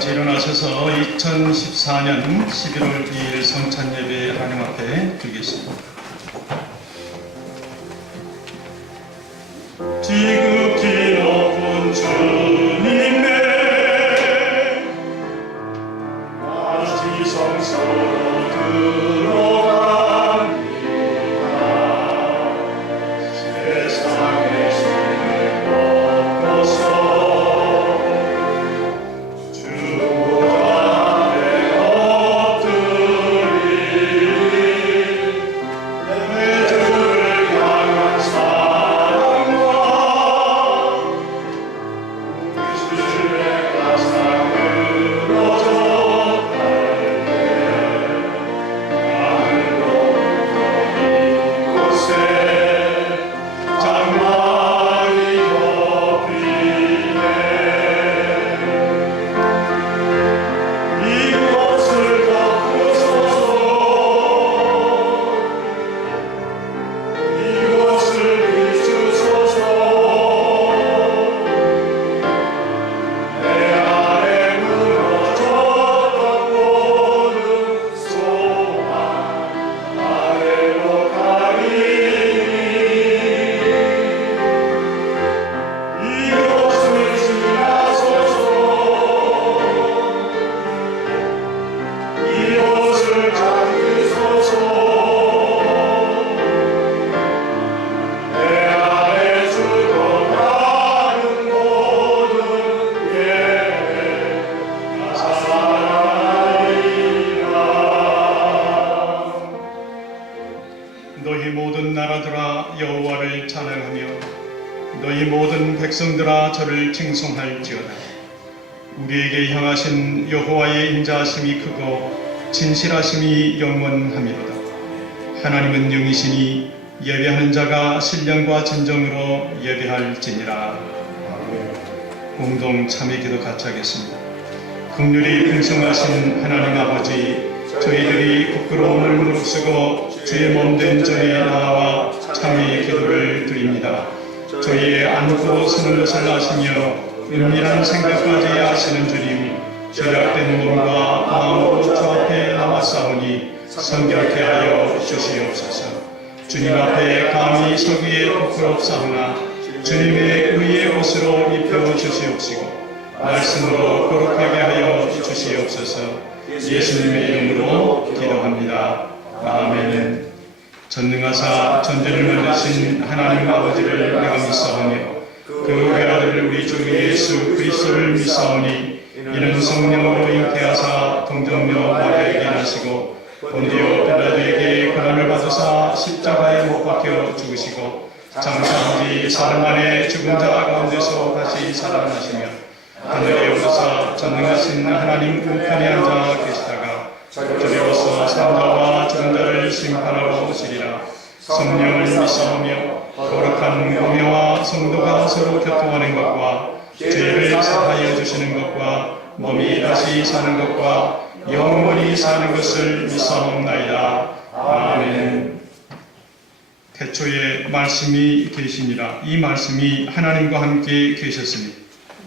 같이 일어나셔서 2014년 11월 2일 성찬 예배 하나님 앞에 드리겠습니다. 지극히 높은 주님의 지성소로 들어갑니다. 세상의 죄를 벗고서 너희 모든 나라들아 여호와를 찬양하며 너희 모든 백성들아 저를 칭송할지어다. 우리에게 향하신 여호와의 인자하심이 크고 진실하심이 영원하미로다. 하나님은 영이시니 예배하는 자가 신령과 진정으로 예배할지니라. 공동 참회 기도 같이 하겠습니다. 긍휼히 풍성하신 하나님 아버지, 저희들이 부끄러움을 무릅쓰고 주의 몸된 전에 나와 참회의 기도를 드립니다. 저희의 안고 서는 것을 아시며 은밀한 생각까지 아시는 주님, 죄악된 몸과 마음으로 주 앞에 나왔사오니 성결케 하여 주시옵소서. 주님 앞에 감히 서기에 부끄럽사오나 주님의 의의 옷으로 입혀 주시옵시고 말씀으로 거룩하게 하여 주시옵소서. 예수님의 이름으로 기도합니다. 아멘. 전능하사 전쟁을 만드신 하나님 아버지를 내가 믿사오며 그 외아들 우리 주 예수 그리스도를 믿사오니 이는 성령으로 잉태하사 동정녀 마리아에게 나시고 본디오 빌라도에게 고난을 받으사 십자가에 못 박혀 죽으시고 장사한 지 사흘 만에 죽은 자 가운데서 다시 살아나시며 하늘에 오르사 전능하신 하나님 우편에 앉아 계시다가 저리로서 산자와 죽은 자를 심판하러 오시리라. 성령을 믿사오며 거룩한 공회와 성도가 서로 교통하는 것과 죄를 사하여 주시는 것과 몸이 다시 사는 것과 영원히 사는 것을 믿사옵나이다. 아멘. 태초에 말씀이 계시니라. 이 말씀이 하나님과 함께 계셨으니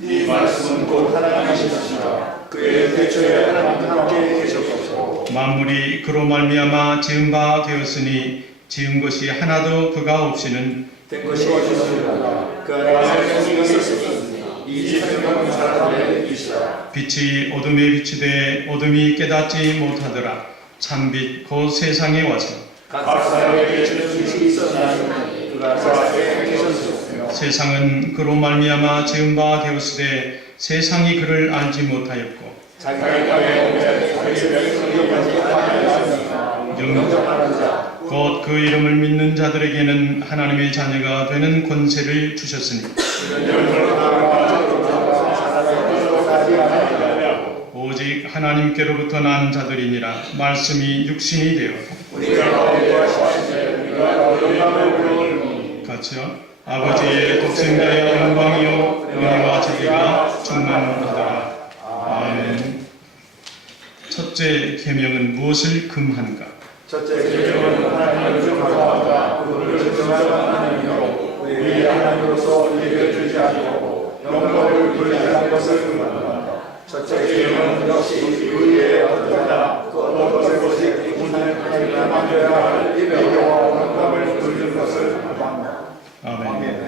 이 말씀은 곧 하나님이시니라. 그의 태초에 하나님과 함께 계셨고 만물이 그로 말미암아 지은 바 되었으니 지은 것이 하나도 그가 없이는 된 것이 없으니라. 그 안에 생명이 있었으니 이 생명은 사람의 빛이라. 빛이 어둠에 비치되 어둠이 깨닫지 못하더라. 참빛 곧 세상에 와서 각 사람에게 주는 빛이 있었나니 그가 그 앞에 계셨으며 세상은 그로 말미암아 지은 바 되었으되 세상이 그를 알지 못하였고 자기가 오면 자기를 성경하지 아니하였으나 영접하는 자 곧 그 이름을 믿는 자들에게는 하나님의 자녀가 되는 권세를 주셨으니 오직 하나님께로부터 난 자들이니라. 말씀이 육신이 되어 같이요. 아버지의 독생자의 영광이요 은혜와 지혜가 충만하더라. 아멘. 첫째 계명은 무엇을 금한가? 첫째 계명은 하나님을 경외하라. 그분을 정하는 하나님이요 우리의 하나님으로서 예배를 주지 아니하고 영광을 불리하는 것을 금한다. 첫째 계명은 하나님을 만져야 할 입의 여호와 영광을 돌리는 것을 바랍니다. 아멘.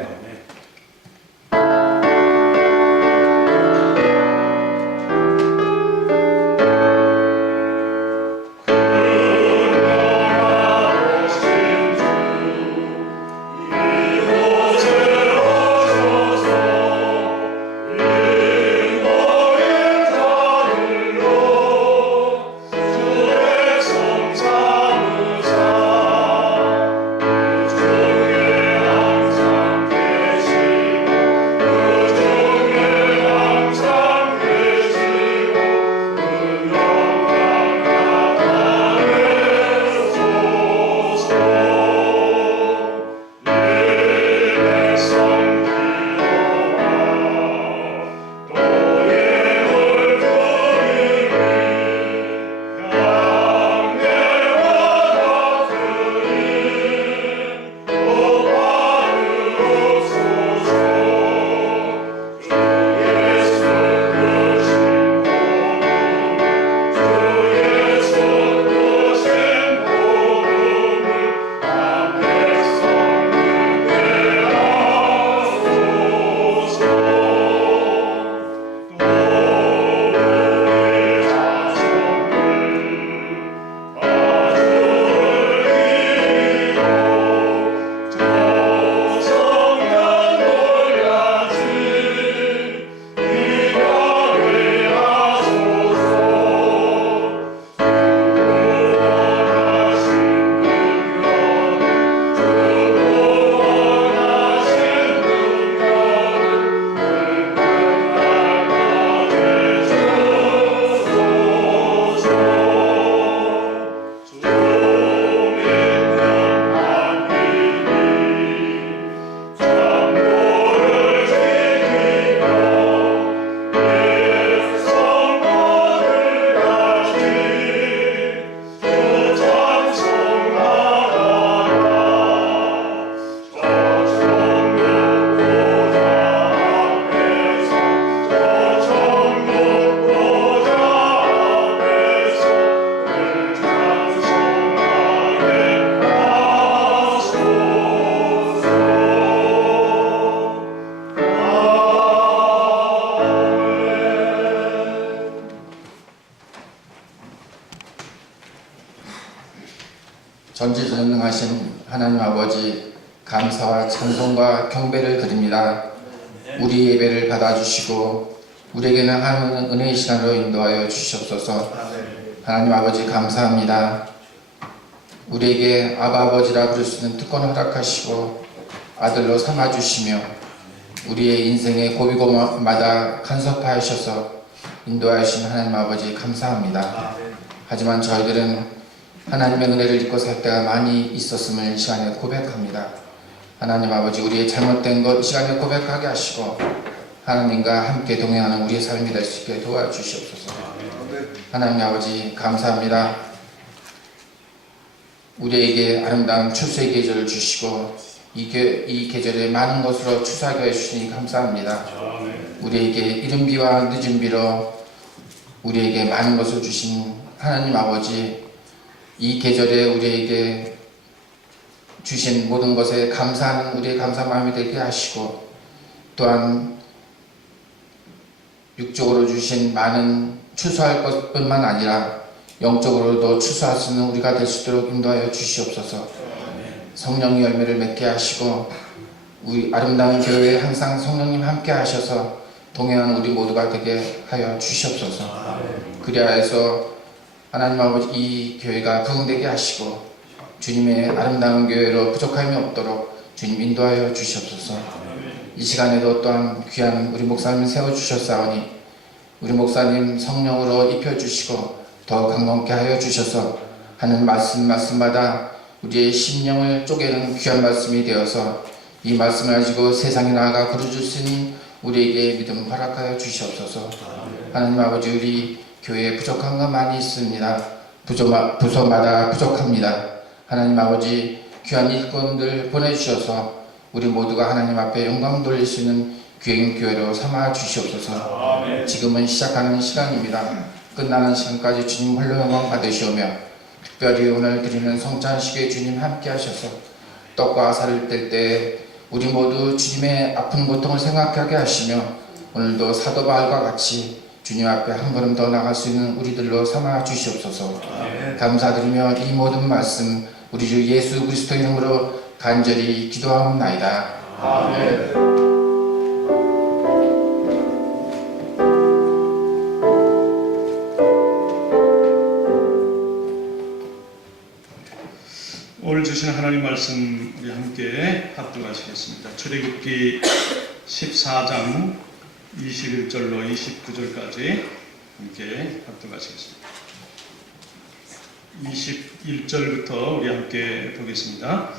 전지전능하신 하나님 아버지, 감사와 찬송과 경배를 드립니다. 우리 예배를 받아주시고 우리에게는 하나님 은혜의 시간으로 인도하여 주시옵소서. 하나님 아버지 감사합니다. 우리에게 아바 아버지라 부를 수 있는 특권을 허락하시고 아들로 삼아주시며 우리의 인생의 고비고마다 간섭하셔서 인도하신 하나님 아버지 감사합니다. 하지만 저희들은 하나님의 은혜를 잊고 살 때가 많이 있었음을 이 시간에 고백합니다. 하나님 아버지, 우리의 잘못된 것 이 시간에 고백하게 하시고 하나님과 함께 동행하는 우리의 삶이 될 수 있게 도와주시옵소서. 하나님 아버지 감사합니다. 우리에게 아름다운 출세의 계절을 주시고 이 계절에 많은 것으로 추수하게 해주시니 감사합니다. 우리에게 이른 비와 늦은 비로 우리에게 많은 것을 주신 하나님 아버지, 이 계절에 우리에게 주신 모든 것에 감사하는 우리의 감사 마음이 되게 하시고 또한 육적으로 주신 많은 추수할 것뿐만 아니라 영적으로도 추수할 수 있는 우리가 될 수 있도록 인도하여 주시옵소서. 성령의 열매를 맺게 하시고 우리 아름다운 교회에 항상 성령님 함께 하셔서 동행하는 우리 모두가 되게 하여 주시옵소서. 그리하여 해서 하나님 아버지, 이 교회가 부흥되게 하시고 주님의 아름다운 교회로 부족함이 없도록 주님 인도하여 주시옵소서. 이 시간에도 또한 귀한 우리 목사님 세워주셨사오니 우리 목사님 성령으로 입혀주시고 더 강건케 하여 주셔서 하는 말씀마다 우리의 심령을 쪼개는 귀한 말씀이 되어서 이 말씀을 가지고 세상에 나아가 부르줄 수 있는 우리에게 믿음 허락하여 주시옵소서. 하나님 아버지, 우리 교회에 부족한 것 많이 있습니다. 부서마다 부족합니다. 하나님 아버지, 귀한 일꾼들 보내주셔서 우리 모두가 하나님 앞에 영광 돌릴 수 있는 귀한 교회로 삼아 주시옵소서. 지금은 시작하는 시간입니다. 끝나는 시간까지 주님 홀로 영광 받으시오며 특별히 오늘 드리는 성찬식에 주님 함께 하셔서 떡과 살을 뗄 때 우리 모두 주님의 아픈 고통을 생각하게 하시며 오늘도 사도 바울과 같이 주님 앞에 한 걸음 더 나갈 수 있는 우리들로 삼아 주시옵소서. 감사드리며 이 모든 말씀 우리 주 예수 그리스도 이름으로 간절히 기도하옵나이다. 아멘. 오늘 주신 하나님 말씀 우리 함께 합독하시겠습니다. 출애굽기 14장 21절로 29절까지 함께 합독하시겠습니다. 21절부터 우리 함께 보겠습니다.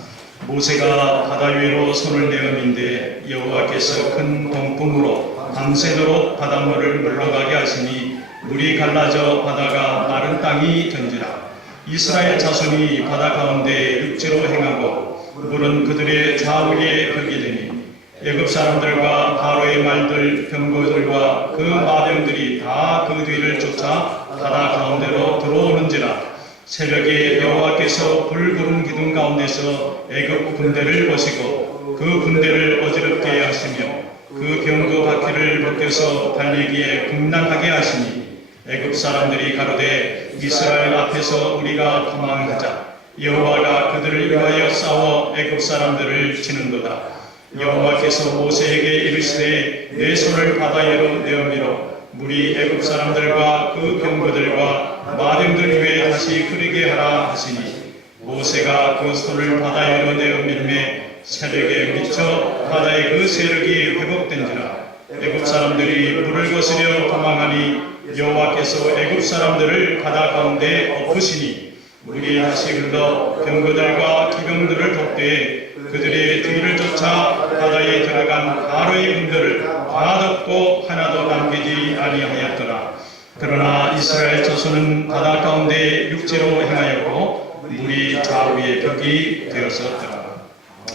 모세가 바다 위로 손을 내어민데 여호와께서 큰 동풍으로 밤새도록 바닷물을 물러가게 하시니 물이 갈라져 바다가 마른 땅이 된지라. 이스라엘 자손이 바다 가운데 육지로 행하고 물은 그들의 좌우에 벽이 되니 애굽 사람들과 바로의 말들 병거들과 그 마병들이 다 그 뒤를 쫓아 바다 가운데로 들어오는지라. 새벽에 여호와께서 불구름 기둥 가운데서 애굽 군대를 보시고 그 군대를 어지럽게 하시며 그 병거 바퀴를 벗겨서 달리기에 급락하게 하시니 애굽 사람들이 가로되 이스라엘 앞에서 우리가 도망하자. 여호와가 그들을 위하여 싸워 애굽 사람들을 치는도다. 여호와께서 모세에게 이르시되 내 손을 바다 위로 내어밀어 물이 애굽 사람들과 그 병거들과 마병들 위에 다시 흐르게 하라 하시니 모세가 그 손을 바다 위로 내어밀매 새벽에 미쳐 바다의 그 세력이 회복된지라. 애굽 사람들이 물을 거스려 도망하니 여호와께서 애굽 사람들을 바다 가운데 엎으시니 물이 다시 흘러 병거들과 기병들을 덮되 그들의 뒤를 쫓아 바다에 들어간 바로의 군대를 다 덮고 하나도 남기지 아니하였더라. 그러나 이스라엘 자손은 바다 가운데 육지로 행하였고 물이 좌우의 벽이 되었었더라.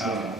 아멘.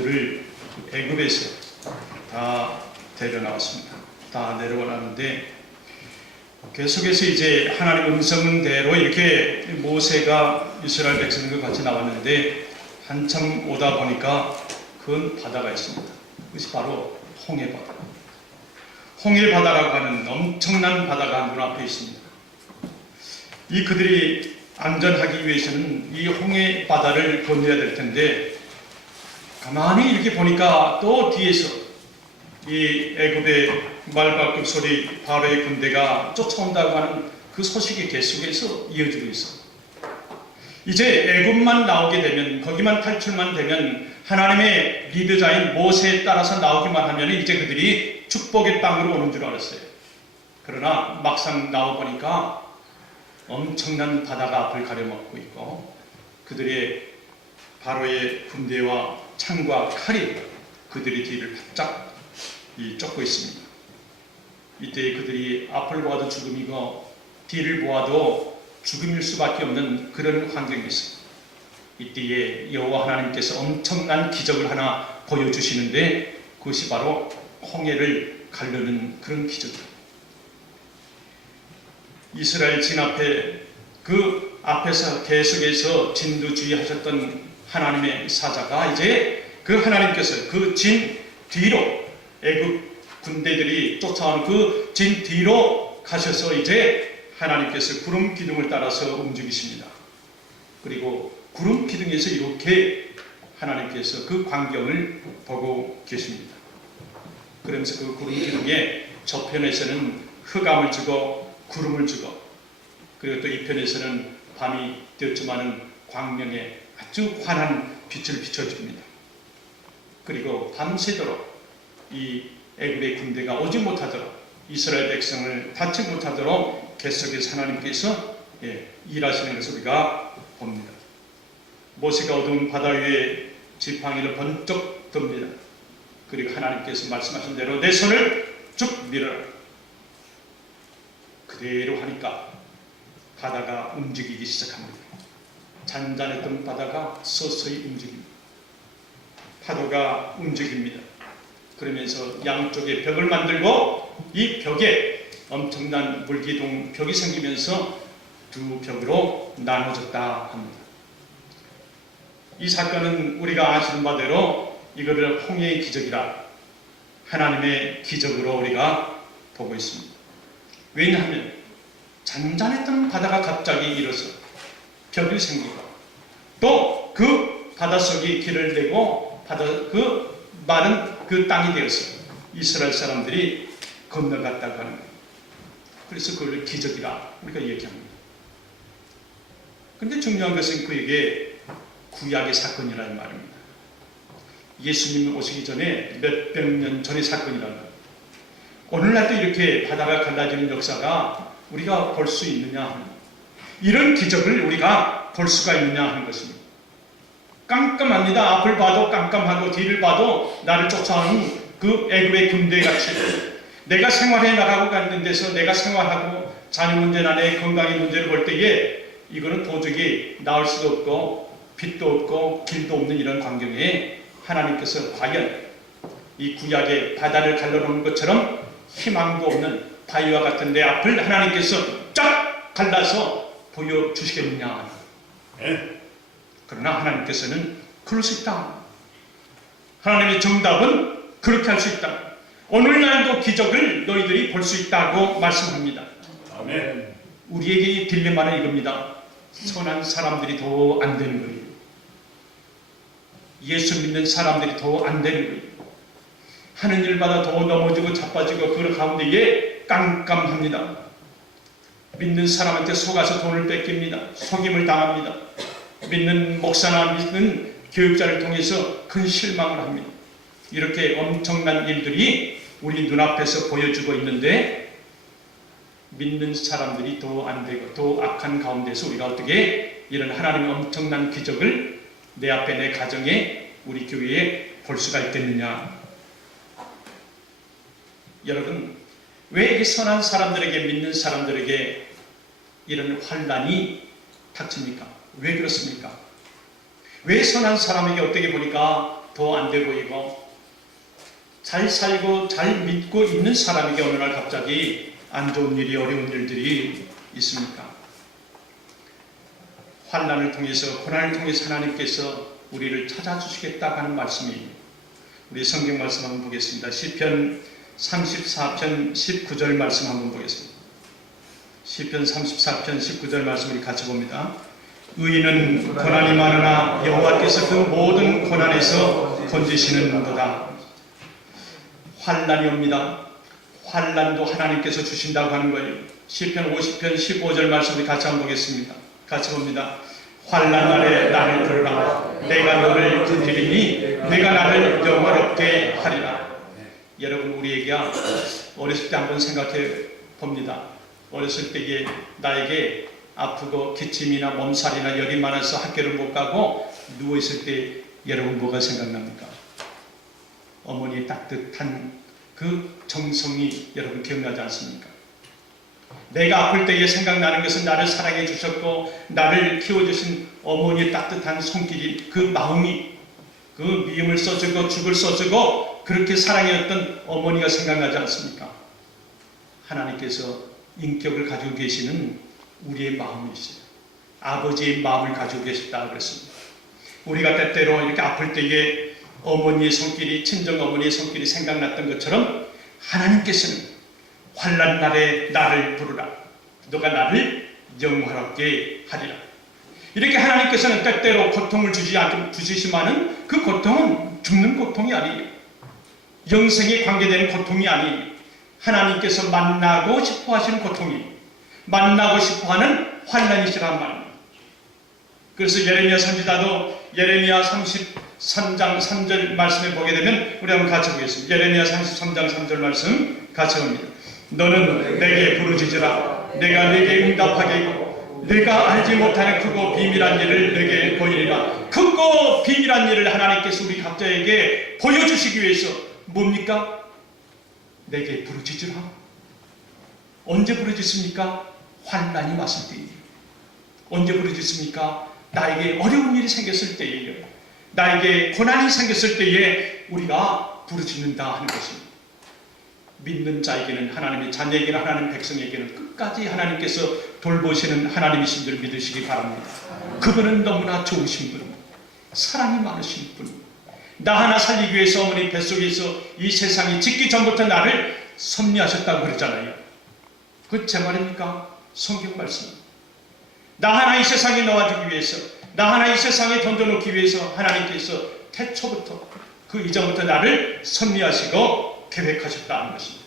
원조를 애굽에서 다 데려 나왔습니다. 다 내려오는데 계속해서 이제 하나님 음성대로 이렇게 모세가 이스라엘 백성들과 같이 나왔는데 한참 오다 보니까 큰 바다가 있습니다. 그것이 바로 홍해바다. 홍해바다라고 하는 엄청난 바다가 눈앞에 있습니다. 이 그들이 안전하기 위해서는 이 홍해바다를 건너야 될 텐데 가만히 이렇게 보니까 또 뒤에서 이 애굽의 말발굽 소리 바로의 군대가 쫓아온다고 하는 그 소식이 계속해서 이어지고 있어. 이제 애굽만 나오게 되면, 거기만 탈출만 되면 하나님의 리더자인 모세에 따라서 나오기만 하면 이제 그들이 축복의 땅으로 오는 줄 알았어요. 그러나 막상 나와보니까 엄청난 바다가 앞을 가려먹고 있고 그들의 바로의 군대와 창과 칼이 그들의 뒤를 바짝 쫓고 있습니다. 이때 그들이 앞을 보아도 죽음이고 뒤를 보아도 죽음일 수밖에 없는 그런 환경이 있습니다. 이때에 여호와 하나님께서 엄청난 기적을 하나 보여주시는데 그것이 바로 홍해를 가르는 그런 기적입니다. 이스라엘 진압에 그 앞에서 계속해서 진두지휘하셨던 하나님의 사자가 이제 그 하나님께서 그 진 뒤로 애굽 군대들이 쫓아오는 그 진 뒤로 가셔서 이제 하나님께서 구름 기둥을 따라서 움직이십니다. 그리고 구름 기둥에서 이렇게 하나님께서 그 광경을 보고 계십니다. 그러면서 그 구름 기둥의 저편에서는 흑암을 주고 구름을 주고 그리고 또 이편에서는 밤이 되었지만은 광명에 아주 환한 빛을 비춰줍니다. 그리고 밤새도록 이 애굽의 군대가 오지 못하도록 이스라엘 백성을 닿지 못하도록 계속해서 하나님께서 일하시는 것을 우리가 봅니다. 모세가 어두운 바다 위에 지팡이를 번쩍 듭니다. 그리고 하나님께서 말씀하신 대로 내 손을 쭉 밀어라. 그대로 하니까 바다가 움직이기 시작합니다. 잔잔했던 바다가 서서히 움직입니다. 파도가 움직입니다. 그러면서 양쪽에 벽을 만들고 이 벽에 엄청난 물기둥 벽이 생기면서 두 벽으로 나눠졌다 합니다. 이 사건은 우리가 아시는 바대로 이거를 홍해의 기적이라 하나님의 기적으로 우리가 보고 있습니다. 왜냐하면 잔잔했던 바다가 갑자기 일어서 벽이 생기고 또 그 바닷속이 길을 내고 그 마른 그 땅이 되어서 이스라엘 사람들이 건너갔다고 하는 거예요. 그래서 그걸 기적이라 우리가 얘기합니다. 그런데 중요한 것은 그에게 구약의 사건이라는 말입니다. 예수님이 오시기 전에 몇백 년 전의 사건이라는 거예요. 오늘날도 이렇게 바다가 갈라지는 역사가 우리가 볼 수 있느냐 하는, 이런 기적을 우리가 볼 수가 있느냐 하는 것입니다. 깜깜합니다. 앞을 봐도 깜깜하고 뒤를 봐도 나를 쫓아오는 그 애굽의 군대같이 내가 생활해 나가고 가는 데서 내가 생활하고 자녀 문제나 내 건강의 문제를 볼 때에 이거는 도저히 나올 수도 없고 빛도 없고 길도 없는 이런 광경에 하나님께서 과연 이 구약의 바다를 갈라놓은 것처럼 희망도 없는 바위와 같은 내 앞을 하나님께서 쫙 갈라서 보여주시겠느냐. 그러나 하나님께서는 그럴 수 있다. 하나님의 정답은 그렇게 할 수 있다. 오늘날도 기적을 너희들이 볼 수 있다고 말씀합니다. 아멘. 우리에게 이 딜레마는 이겁니다. 선한 사람들이 더 안 되는 거예요. 예수 믿는 사람들이 더 안 되는 거예요. 하는 일마다 더 넘어지고 자빠지고 그 가운데에 깜깜합니다. 믿는 사람한테 속아서 돈을 뺏깁니다. 속임을 당합니다. 믿는 목사나 믿는 교육자를 통해서 큰 실망을 합니다. 이렇게 엄청난 일들이 우리 눈앞에서 보여주고 있는데 믿는 사람들이 더 안 되고 더 악한 가운데서 우리가 어떻게 이런 하나님의 엄청난 기적을 내 앞에 내 가정에 우리 교회에 볼 수가 있겠느냐. 여러분, 왜 이 선한 사람들에게 믿는 사람들에게 이런 환난이 닥칩니까? 왜 그렇습니까? 왜 선한 사람에게 어떻게 보니까 더 안 돼 보이고 잘 살고 잘 믿고 있는 사람에게 어느 날 갑자기 안 좋은 일이 어려운 일들이 있습니까? 환난을 통해서 고난을 통해서 하나님께서 우리를 찾아주시겠다고 하는 말씀이 우리 성경 말씀 한번 보겠습니다. 시편 34편 19절 말씀 한번 보겠습니다. 시편 34편 19절 말씀을 같이 봅니다. 의인은 고난이 많으나 여호와께서 그 모든 고난에서 건지시는도다. 환난이 옵니다. 환난도 하나님께서 주신다고 하는 거예요. 시편 50편 15절 말씀을 같이 한번 보겠습니다. 같이 봅니다. 환난 날에 나를 부르라. 내가 너를 건지리니 내가 나를 영화롭게 하리라. 여러분, 우리에게 어렸을 때 한번 생각해 봅니다. 어렸을 때에 나에게 아프고 기침이나 몸살이나 열이 많아서 학교를 못 가고 누워있을 때 여러분 뭐가 생각납니까? 어머니의 따뜻한 그 정성이 여러분 기억나지 않습니까? 내가 아플 때에 생각나는 것은 나를 사랑해 주셨고 나를 키워주신 어머니의 따뜻한 손길이, 그 마음이, 그 미움을 써주고 죽을 써주고 그렇게 사랑해왔던 어머니가 생각나지 않습니까? 하나님께서 인격을 가지고 계시는 우리의 마음이시죠. 아버지의 마음을 가지고 계셨다고 그랬습니다. 우리가 때때로 이렇게 아플 때에 어머니의 손길이, 친정 어머니의 손길이 생각났던 것처럼 하나님께서는 환난 날에 나를 부르라. 너가 나를 영화롭게 하리라. 이렇게 하나님께서는 때때로 고통을 주시지만은 그 고통은 죽는 고통이 아니에요. 영생에 관계되는 고통이 아니에요. 하나님께서 만나고 싶어 하시는 고통이, 만나고 싶어 하는 환난이시란 말입니다. 그래서 예레미야 선지자도 예레미야 33장 3절 말씀에 보게 되면 우리 한번 같이 보겠습니다. 예레미야 33장 3절 말씀 같이 봅니다. 너는 내게 부르짖으라. 내가 내게 응답하겠고 내가 알지 못하는 크고 비밀한 일을 내게 보이리라. 크고 비밀한 일을 하나님께서 우리 각자에게 보여주시기 위해서 뭡니까? 내게 부르짖으라. 언제 부르짖습니까? 환난이 왔을 때예요. 언제 부르짖습니까? 나에게 어려운 일이 생겼을 때예요. 나에게 고난이 생겼을 때에 우리가 부르짖는다 하는 것입니다. 믿는 자에게는, 하나님의 자녀에게는, 하나님 백성에게는 끝까지 하나님께서 돌보시는 하나님이신 줄 믿으시기 바랍니다. 그분은 너무나 좋으신 분, 사랑이 많으신 분, 나 하나 살리기 위해서 어머니 뱃속에서 이 세상이 짓기 전부터 나를 섭리하셨다고 그랬잖아요. 그 제 말입니까? 성경 말씀. 나 하나 이 세상에 넣어주기 위해서, 나 하나 이 세상에 던져놓기 위해서 하나님께서 태초부터, 그 이전부터 나를 섭리하시고 계획하셨다는 것입니다.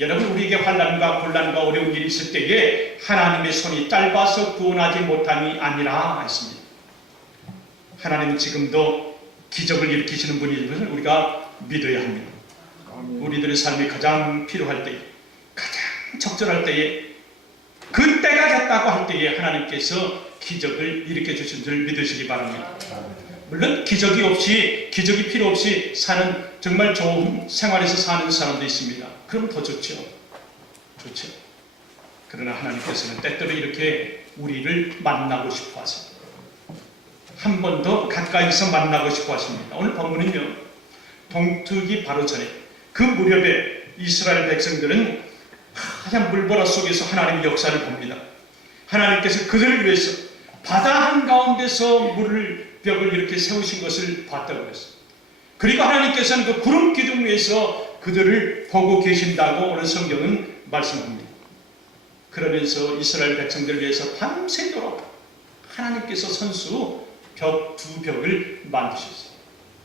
여러분, 우리에게 환난과 곤란과 어려운 일이 있을 때에 하나님의 손이 짧아서 구원하지 못함이 아니라 했습니다. 하나님은 지금도 기적을 일으키시는 분인 것을 우리가 믿어야 합니다. 우리들의 삶이 가장 필요할 때에, 가장 적절할 때에, 그 때가 됐다고 할 때에 하나님께서 기적을 일으켜 주신 줄 믿으시기 바랍니다. 물론 기적이 필요 없이 사는 정말 좋은 생활에서 사는 사람도 있습니다. 그럼 더 좋죠. 좋죠. 그러나 하나님께서는 때때로 이렇게 우리를 만나고 싶어 하세요. 한 번 더 가까이서 만나고 싶어 하십니다. 오늘 본문은요, 동트기 바로 전에 그 무렵에 이스라엘 백성들은 하얀 물보라 속에서 하나님의 역사를 봅니다. 하나님께서 그들을 위해서 바다 한가운데서 벽을 이렇게 세우신 것을 봤다고 했어요. 그리고 하나님께서는 그 구름 기둥 위에서 그들을 보고 계신다고 오늘 성경은 말씀합니다. 그러면서 이스라엘 백성들을 위해서 밤새도록 하나님께서 선수 두 벽을 만드셨어요.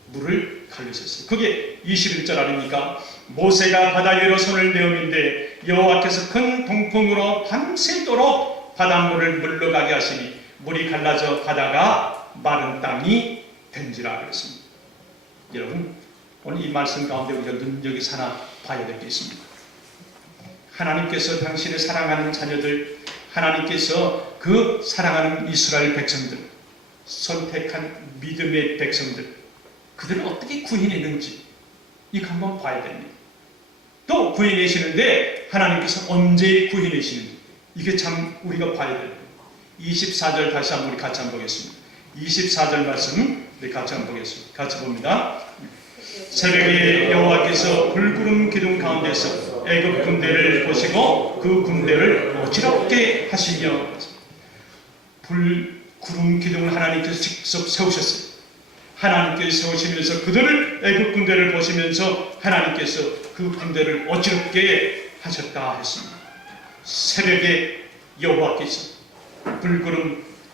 물을 가르셨어요. 그게 21절 아닙니까? 모세가 바다 위로 손을 내어민데 여호와께서 큰 동풍으로 밤새도록 바닷물을 물러가게 하시니 물이 갈라져 바다가 마른 땅이 된지라 그랬습니다. 여러분, 오늘 이 말씀 가운데 우리가 눈여겨서 하나 봐야 될 게 있습니다. 하나님께서 당신의 사랑하는 자녀들, 하나님께서 그 사랑하는 이스라엘 백성들, 선택한 믿음의 백성들, 그들을 어떻게 구해내는지 이거 한번 봐야 됩니다. 또 구해내시는데 하나님께서 언제 구해내시는지 이게 참 우리가 봐야 됩니다. 24절 다시 한번 우리 같이 한번 보겠습니다. 24절 말씀 우리 같이 한번 보겠습니다. 같이 봅니다. 새벽에 여호와께서 불구름 기둥 가운데서 애굽 군대를 보시고 그 군대를 어지럽게 하시며, 불구름 기둥을 하나님께서 직접 세우셨어요. 하나님께서 세우시면서 그들을, 애굽 군대를 보시면서 하나님께서 그 군대를 어지럽게 하셨다 했습니다. 새벽에 여호와께서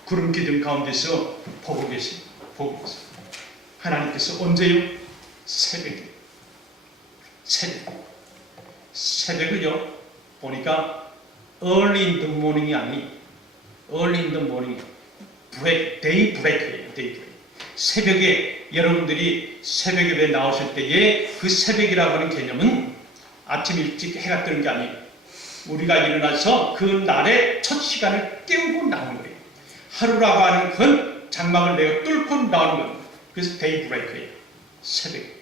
구름 기둥 가운데서 보고 계십니다. 보고 계십니다. 하나님께서 언제요? 새벽에. 새벽을요, 보니까 early in the morning이 아니, early in the morning, daybreak이에요. daybreak. 새벽에, 여러분들이 새벽에 왜 나오실 때에 그 새벽이라고 하는 개념은 아침 일찍 해가 뜨는 게 아니에요. 우리가 일어나서 그 날의 첫 시간을 깨우고 나오는 거예요. 하루라고 하는 건 장막을 내어 뚫고 나오는 겁니다. 그래서 데이브레이크예요. 새벽.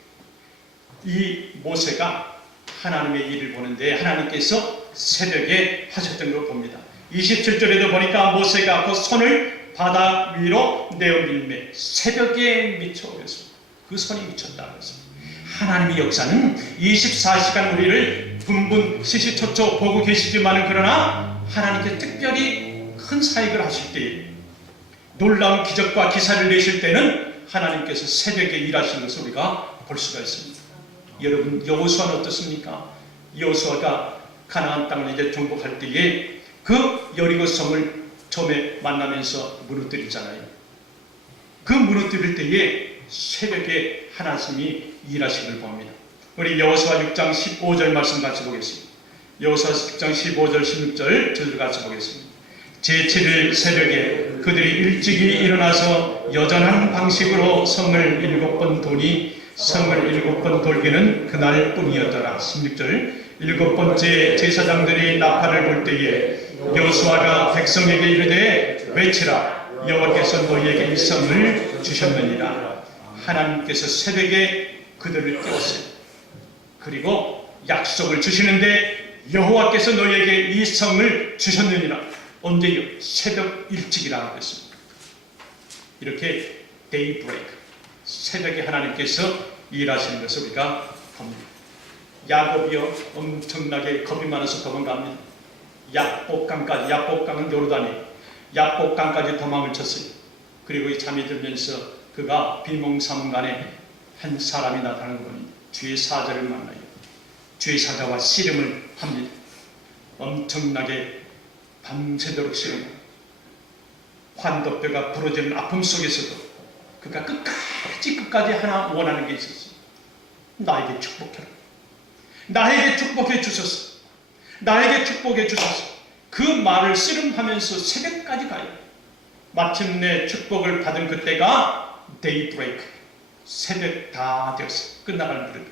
이 모세가 하나님의 일을 보는데 하나님께서 새벽에 하셨던 걸 봅니다. 27절에도 보니까 모세가 그 손을 바다 위로 내어밀매 새벽에 미쳐오렸습니다. 그 손이 미쳤다고 했습니다. 하나님의 역사는 24시간 우리를 분분 시시초초 보고 계시지만, 그러나 하나님께 특별히 큰 사역을 하실 때에, 놀라운 기적과 기사를 내실 때는 하나님께서 새벽에 일하시는 것을 우리가 볼 수가 있습니다. 여러분, 여호수아는 어떻습니까? 여호수아가 가나안 땅을 이제 정복할 때에 그 여리고 성을 처음에 만나면서 무너뜨리잖아요. 그 무너뜨릴 때에 새벽에 하나님이 일하시는 걸 봅니다. 우리 여호수아 6장 15절 말씀 같이 보겠습니다. 여호수아 6장 15절 16절 저들 같이 보겠습니다. 제7일 새벽에 그들이 일찍이 일어나서 여전한 방식으로 성을 7번 도니 성을 7번 돌기는 그날뿐이었더라. 16절. 7번째 제사장들이 나팔을 불 때에 여호수아가 백성에게 이르되 외치라, 여호와께서 너희에게 이 성을 주셨느니라. 하나님께서 새벽에 그들을 깨웠어요. 그리고 약속을 주시는데 여호와께서 너희에게 이 성을 주셨느니라. 언제요? 새벽 일찍이라고 했습니다. 이렇게 데이브레이크, 새벽에 하나님께서 일하시는 것을 우리가 봅니다. 야곱이요, 엄청나게 겁이 많아서 도망갑니다. 야복강까지, 야복강은 요르단이에요. 야복강까지 도망을 쳤어요. 그리고 잠이 들면서 그가 비몽사몽간에 한 사람이 나타나는 거니 주의 사자를 만나요. 주의 사자와 씨름을 합니다. 엄청나게 밤새도록 씨름. 환도뼈가 부러지는 아픔 속에서도 그가 끝까지 하나 원하는 게 있었어요. 나에게 축복해라. 나에게 축복해 주소서. 나에게 축복해 주소서. 그 말을 씨름하면서 새벽까지 가요. 마침내 축복을 받은 그때가 데이브레이크, 새벽 다 되었어요. 끝나갈 무렵.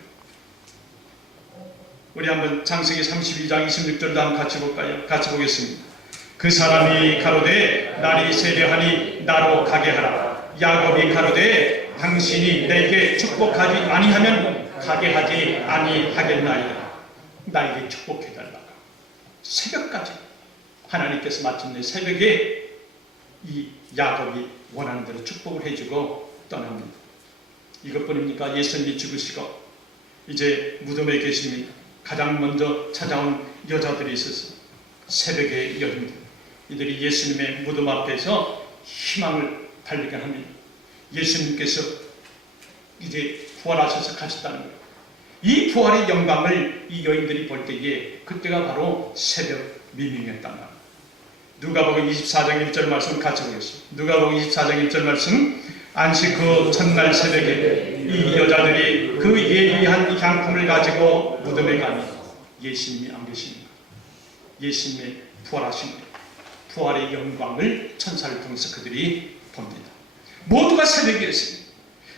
우리 한번 창세기 32장 26절도 한번 같이 볼까요? 같이 보겠습니다. 그 사람이 가로되 날이 새려하니 나로 가게 하라. 야곱이 가로되 당신이 내게 축복하지 아니하면 가게 하지 아니하겠나이다. 나에게 축복해달라. 새벽까지 하나님께서 마침내 새벽에 이 야곱이 원하는 대로 축복을 해주고 떠납니다. 이것뿐입니까? 예수님이 죽으시고 이제 무덤에 계십니다. 가장 먼저 찾아온 여자들이 있었어요. 새벽의 여인들. 이들이 예수님의 무덤 앞에서 희망을 발견합니다. 예수님께서 이제 부활하셔서 가셨다는 거예요. 이 부활의 영광을 이 여인들이 볼 때에 그때가 바로 새벽 미명이었단 말이에요. 누가복음 24장 1절 말씀 같이 보겠습니다. 누가복음 24장 1절 말씀. 안식 후 첫날 새벽에 이 여자들이 그 예리한 향품을 가지고 무덤에 가니 예수님이 안 계십니다. 예수님의 부활하신 부활의 영광을 천사를 통해서 그들이 봅니다. 모두가 새벽이었습니다.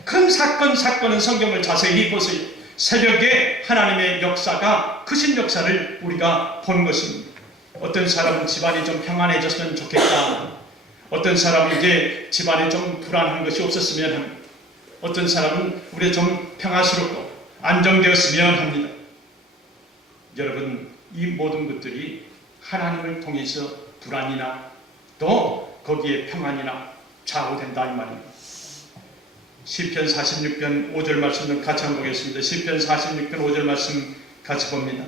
큰 사건은 성경을 자세히 보세요. 새벽에 하나님의 역사가, 크신 역사를 우리가 본 것입니다. 어떤 사람은 집안이 좀 평안해졌으면 좋겠다. 어떤 사람은 이제 집안에 좀 불안한 것이 없었으면 합니다. 어떤 사람은 우리 좀 평화스럽고 안정되었으면 합니다. 여러분, 이 모든 것들이 하나님을 통해서 불안이나 또 거기에 평안이나 좌우된다 이 말입니다. 시편 46편 5절 말씀을 같이 한번 보겠습니다. 시편 46편 5절 말씀 같이 봅니다.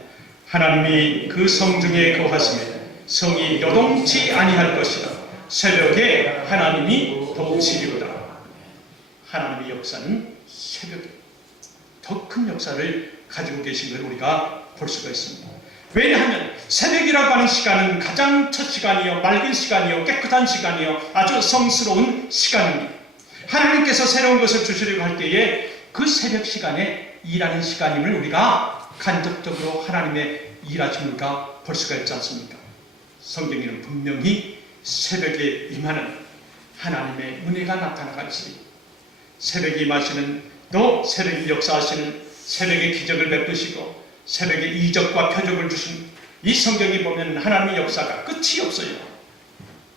하나님이 그 성중에 거하시며 성이 요동치 아니할 것이라. 새벽에 하나님이 도우시리로다. 하나님의 역사는 새벽에 더 큰 역사를 가지고 계신 걸 우리가 볼 수가 있습니다. 왜냐하면 새벽이라고 하는 시간은 가장 첫 시간이요, 맑은 시간이요, 깨끗한 시간이요, 아주 성스러운 시간입니다. 하나님께서 새로운 것을 주시려고 할 때에 그 새벽 시간에 일하는 시간임을 우리가 간접적으로 하나님의 일하심을 우리가 볼 수가 있지 않습니까? 성경에는 분명히 새벽에 임하는 하나님의 은혜가 나타나가 있으니 새벽에 임하시는, 또 새벽에 역사하시는, 새벽에 기적을 베푸시고 새벽에 이적과 표적을 주신 이 성경에 보면 하나님의 역사가 끝이 없어요.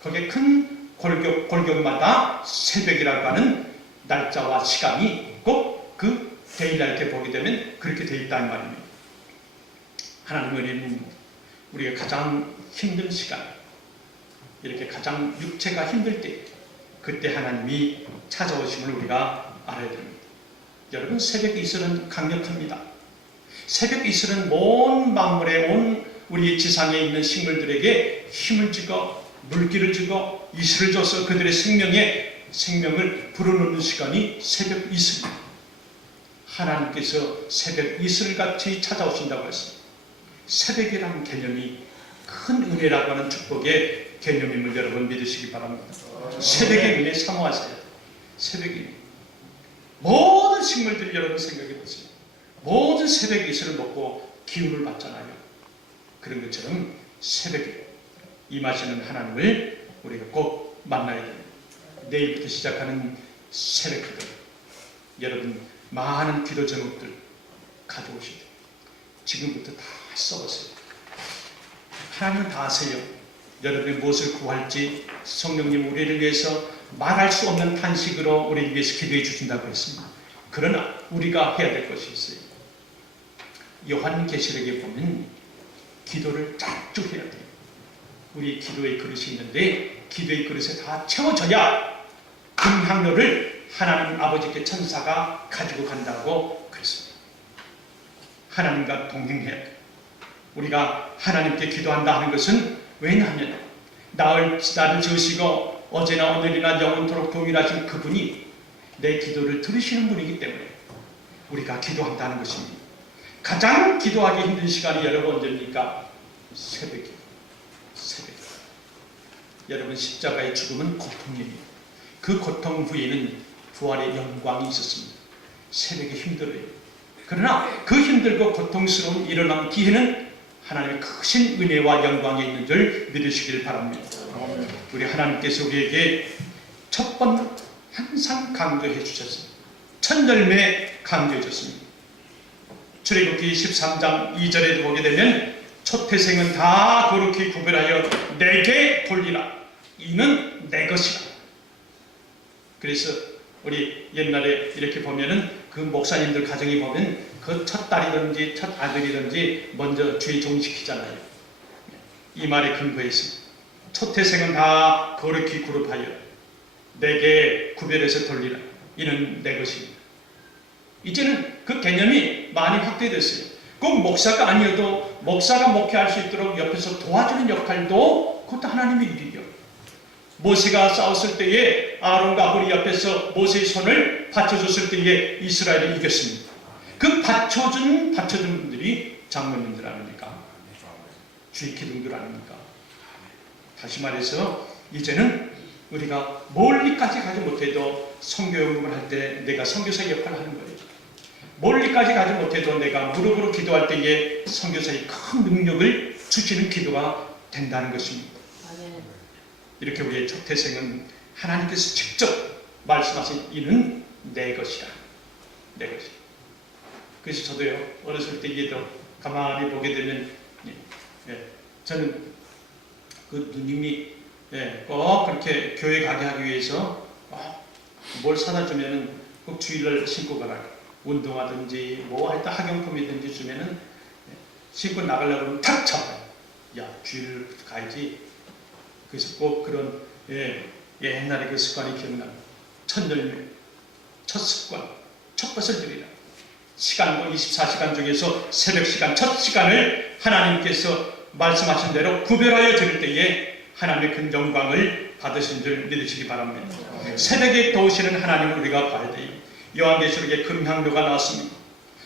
거기에 큰 골격마다 새벽이라고 하는 날짜와 시간이 꼭 그 데일날 이렇게 보게 되면 그렇게 되어 있다는 말입니다. 하나님의 은혜는 우리가 가장 힘든 시간, 이렇게 가장 육체가 힘들 때, 그때 하나님이 찾아오심을 우리가 알아야 됩니다. 여러분, 새벽 이슬은 강력합니다. 새벽 이슬은 온 만물에, 온 우리 지상에 있는 식물들에게 힘을 주고 물기를 주고 이슬을 줘서 그들의 생명을 불어넣는 시간이 새벽 이슬입니다. 하나님께서 새벽 이슬같이 찾아오신다고 했습니다. 새벽이라는 개념이 큰 은혜라고 하는 축복의 개념임을 여러분 믿으시기 바랍니다. 새벽의 은혜 사모하세요. 새벽이 모든 식물들이 여러분 생각해 보세요. 모든 새벽 이슬을 먹고 기운을 받잖아요. 그런 것처럼 새벽에 임하시는 하나님을 우리가 꼭 만나야 됩니다. 내일부터 시작하는 새벽 기도, 여러분 많은 기도 제목들 가져오시고 지금부터 다 써보세요. 하나님은 다 아세요. 여러분이 무엇을 구할지 성령님 우리를 위해서 말할 수 없는 탄식으로 우리를 위해서 기도해 주신다고 했습니다. 그러나 우리가 해야 될 것이 있어요. 요한계시록에 보면 기도를 쫙쭉 해야 돼요. 우리 기도의 그릇이 있는데 기도의 그릇에 다 채워져야 금향료를 하나님 아버지께 천사가 가지고 간다고 그랬습니다. 하나님과 동행해야 돼요. 우리가 하나님께 기도한다 하는 것은 왜냐하면 나를 지으시고 어제나 오늘이나 영원토록 동일하신 그분이 내 기도를 들으시는 분이기 때문에 우리가 기도한다는 것입니다. 가장 기도하기 힘든 시간이 여러분 언제입니까? 새벽이에요. 새벽. 여러분, 십자가의 죽음은 고통입니다. 그 고통 후에는 부활의 영광이 있었습니다. 새벽에 힘들어요. 그러나 그 힘들고 고통스러운 일어난 뒤에는 하나님의 크신 은혜와 영광이 있는 줄 믿으시길 바랍니다. 우리 하나님께서 우리에게 첫 번 항상 강조해 주셨습니다. 첫 열매 강조해 줬습니다. 출애굽기 13장 2절에 보게 되면 첫 태생은 다 거룩히 구별하여 내게 돌리라. 이는 내 것이라. 그래서 우리 옛날에 이렇게 보면은 그 목사님들 가정에 보면 그 첫 딸이든지 첫 아들이든지 먼저 주의 종시키잖아요. 이 말에 근거했습니다. 첫 태생은 다 거룩히 구별하여 내게 구별해서 돌리라. 이는 내 것입니다. 이제는 그 개념이 많이 확대됐어요. 꼭 목사가 아니어도 목사가 목회할 수 있도록 옆에서 도와주는 역할도 그것도 하나님의 일이요. 모세가 싸웠을 때에 아론과 홀이 옆에서 모세의 손을 받쳐줬을 때에 이스라엘이 이겼습니다. 그 받쳐준 분들이 장로님들 아닙니까? 주의 기둥들 아닙니까? 다시 말해서 이제는 우리가 멀리까지 가지 못해도 선교연구를 할 때 내가 선교사의 역할을 하는 거예요. 멀리까지 가지 못해도 내가 무릎으로 기도할 때에 선교사의 큰 능력을 주시는 기도가 된다는 것입니다. 이렇게 우리의 첫 태생은 하나님께서 직접 말씀하신 이는 내 것이다. 내 것이다. 그래서 저도요, 어렸을 때에도 가만히 보게 되면 저는 그 누님이 꼭 그렇게 교회 가게 하기 위해서 뭘 사다 주면은 꼭 주일날 신고 가라. 운동화든지 뭐 하여튼 학용품이든지 주면은 신고 나가려고 하면 탁 잡아요. 야, 주일 가야지. 그래서 꼭 그런 옛날에 그 습관이 기억나요. 첫 열매. 첫 습관, 첫 것을 드리라. 시간도 24시간 중에서 새벽 시간, 첫 시간을 하나님께서 말씀하신 대로 구별하여 드릴 때에 하나님의 큰 영광을 받으신 줄 믿으시기 바랍니다. 새벽에 도우시는 하나님을 우리가 봐야 돼요. 요한계시록에 금향로가 나왔습니다.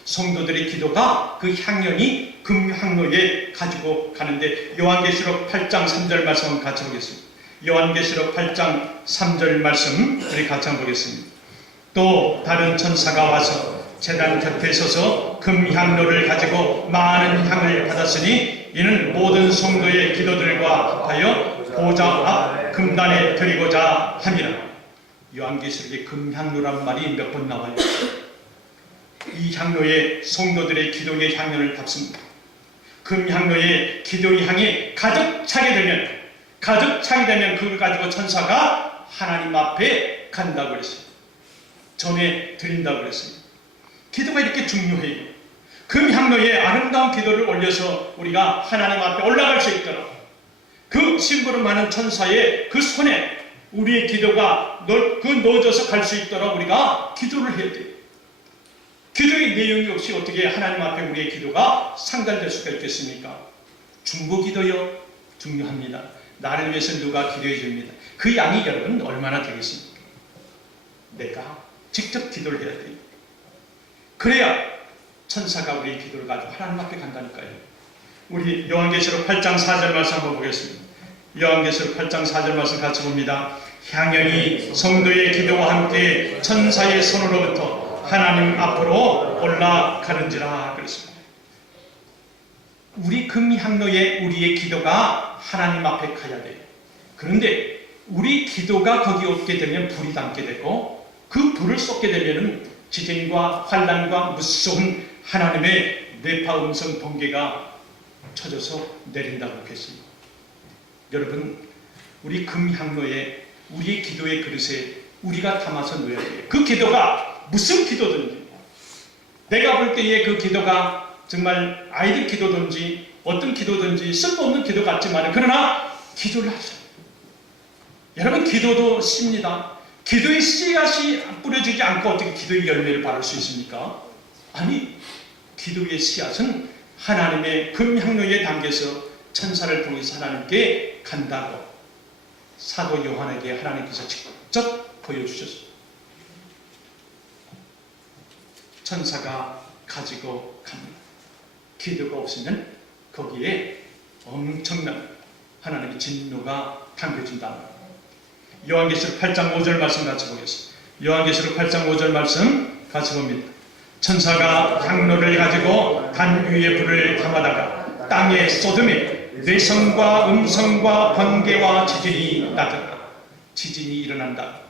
성도들의 기도가 그 향연이 금향로에 가지고 가는데 요한계시록 8장 3절 말씀 한번 같이 보겠습니다. 요한계시록 8장 3절 말씀 우리 같이 한번 보겠습니다. 또 다른 천사가 와서 제단 곁에 서서 금향로를 가지고 많은 향을 받았으니 이는 모든 성도의 기도들과 하여 보좌 앞 금단에 드리고자 함이라. 요한계시록에 금향로란 말이 몇 번 나와요. 이 향로에 성도들의 기도의 향연을 담습니다. 금향로에 기도의 향이 가득 차게 되면 그걸 가지고 천사가 하나님 앞에 간다고 그랬어요. 전해 드린다고 그랬습니다. 기도가 이렇게 중요해요. 금향로에 아름다운 기도를 올려서 우리가 하나님 앞에 올라갈 수 있도록 그 심부름하는 천사의 그 손에 우리의 기도가 넣어져서 갈 수 있도록 우리가 기도를 해야 돼요. 기도의 내용이 없이 어떻게 하나님 앞에 우리의 기도가 상달될 수가 있겠습니까? 중보기도요, 중요합니다. 나를 위해서 누가 기도해 줍니다. 그 양이 여러분 얼마나 되겠습니까? 내가 직접 기도를 해야 돼요. 그래야 천사가 우리의 기도를 가지고 하나님 앞에 간다니까요. 우리 요한계시록 8장 4절 말씀 한번 보겠습니다. 요한계시록 8장 4절 말씀 같이 봅니다. 향연이 성도의 기도와 함께 천사의 손으로부터 하나님 앞으로 올라가는지라 그랬습니다. 우리 금향로에 우리의 기도가 하나님 앞에 가야 돼요. 그런데 우리 기도가 거기 없게 되면 불이 담게 되고 그 불을 쏟게 되면 지진과 환란과 무서운 하나님의 뇌파 음성 번개가 쳐져서 내린다고 했습니다. 여러분, 우리 금향로에 우리의 기도의 그릇에 우리가 담아서 놓아야 돼요. 그 기도가 무슨 기도든지, 내가 볼 때에 그 기도가 정말 아이들 기도든지 어떤 기도든지 쓸모없는 기도 같지만 그러나 기도를 하죠. 여러분, 기도도 씁니다. 기도의 씨앗이 뿌려지지 않고 어떻게 기도의 열매를 바를 수 있습니까? 아니, 기도의 씨앗은 하나님의 금향로에 담겨서 천사를 통해서 하나님께 간다고 사도 요한에게 하나님께서 직접 보여주셨습니다. 천사가 가지고 갑니다. 기도가 없으면 거기에 엄청난 하나님의 진노가 담겨진다. 요한계시록 8장 5절 말씀 같이 보겠습니다. 요한계시록 8장 5절 말씀 같이 봅니다. 천사가 향로를 가지고 단 위에 불을 담아다가 땅에 쏟음에 내성과 음성과 번개와 지진이 나더라. 지진이 일어난다.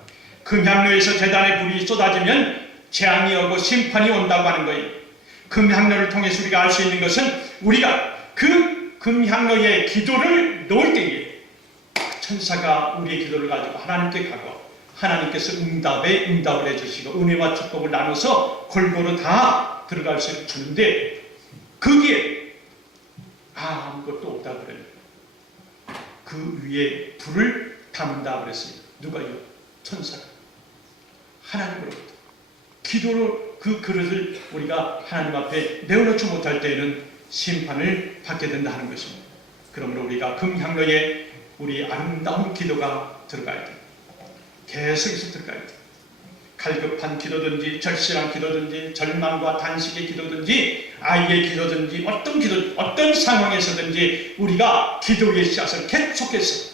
금향로에서 제단의 불이 쏟아지면 재앙이 오고 심판이 온다고 하는 거예요. 금향로를 통해서 우리가 알 수 있는 것은 우리가 그 금향로에 기도를 놓을 때에 천사가 우리의 기도를 가지고 하나님께 가고 하나님께서 응답을 해주시고 은혜와 축복을 나눠서 골고루 다 들어갈 수 주는데 거기에 아무것도 없다 그래요. 그 위에 불을 담는다 그랬어요. 누가요? 천사가. 하나님으로부터. 기도로 그 그릇을 우리가 하나님 앞에 내어놓지 못할 때에는 심판을 받게 된다 하는 것입니다. 그러므로 우리가 금향로에 우리 아름다운 기도가 들어가야 돼요. 계속해서 들어가야 돼요. 갈급한 기도든지 절실한 기도든지 절망과 단식의 기도든지 아이의 기도든지 어떤 상황에서든지 우리가 기도의 씨앗을 계속해서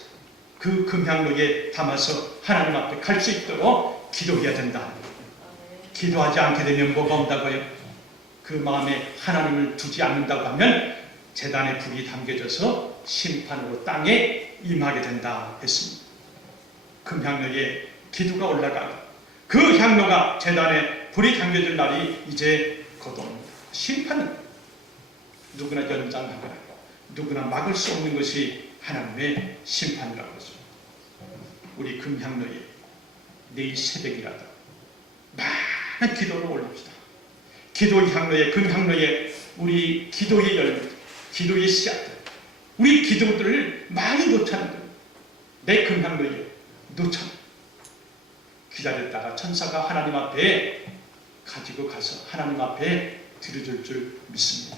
그 금향로에 담아서 하나님 앞에 갈 수 있도록 기도해야 된다. 기도하지 않게 되면 뭐가 온다고요? 그 마음에 하나님을 두지 않는다고 하면 제단에 불이 담겨져서 심판으로 땅에 임하게 된다 했습니다. 금향로에 기도가 올라가고 그 향로가 제단에 불이 담겨질 날이 이제 곧 옵니다. 심판은 누구나 연장하거나 누구나 막을 수 없는 것이 하나님의 심판이라고 했습니다. 우리 금향로에 내일 새벽이라도 많은 기도를 올립시다. 기도의 향로에, 금향로에 우리 기도의 열매, 기도의 씨앗들, 우리 기도들을 많이 놓자는 거예요. 내 금향로에 놓자. 기다렸다가 천사가 하나님 앞에 가지고 가서 하나님 앞에 드려줄 줄 믿습니다.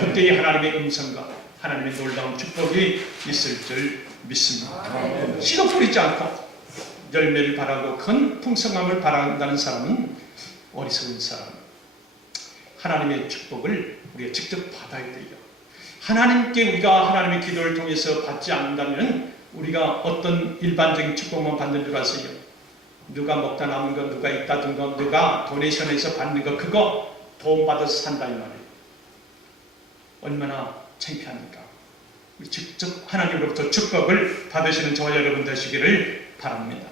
그때의 하나님의 음성과 하나님의 놀라운 축복이 있을 줄 믿습니다. 씨도 뿌리지 않고 열매를 바라고 큰 풍성함을 바란다는 사람은 어리석은 사람. 하나님의 축복을 우리가 직접 받아야 돼요. 하나님께 우리가 하나님의 기도를 통해서 받지 않는다면 우리가 어떤 일반적인 축복만 받는 줄 아세요? 누가 먹다 남은 거, 누가 있다 둔 거, 누가 도네이션에서 받는 거, 그거 돈 받아서 산다 이 말이에요. 얼마나 창피합니까? 직접 하나님으로부터 축복을 받으시는 저와 여러분 되시기를 바랍니다.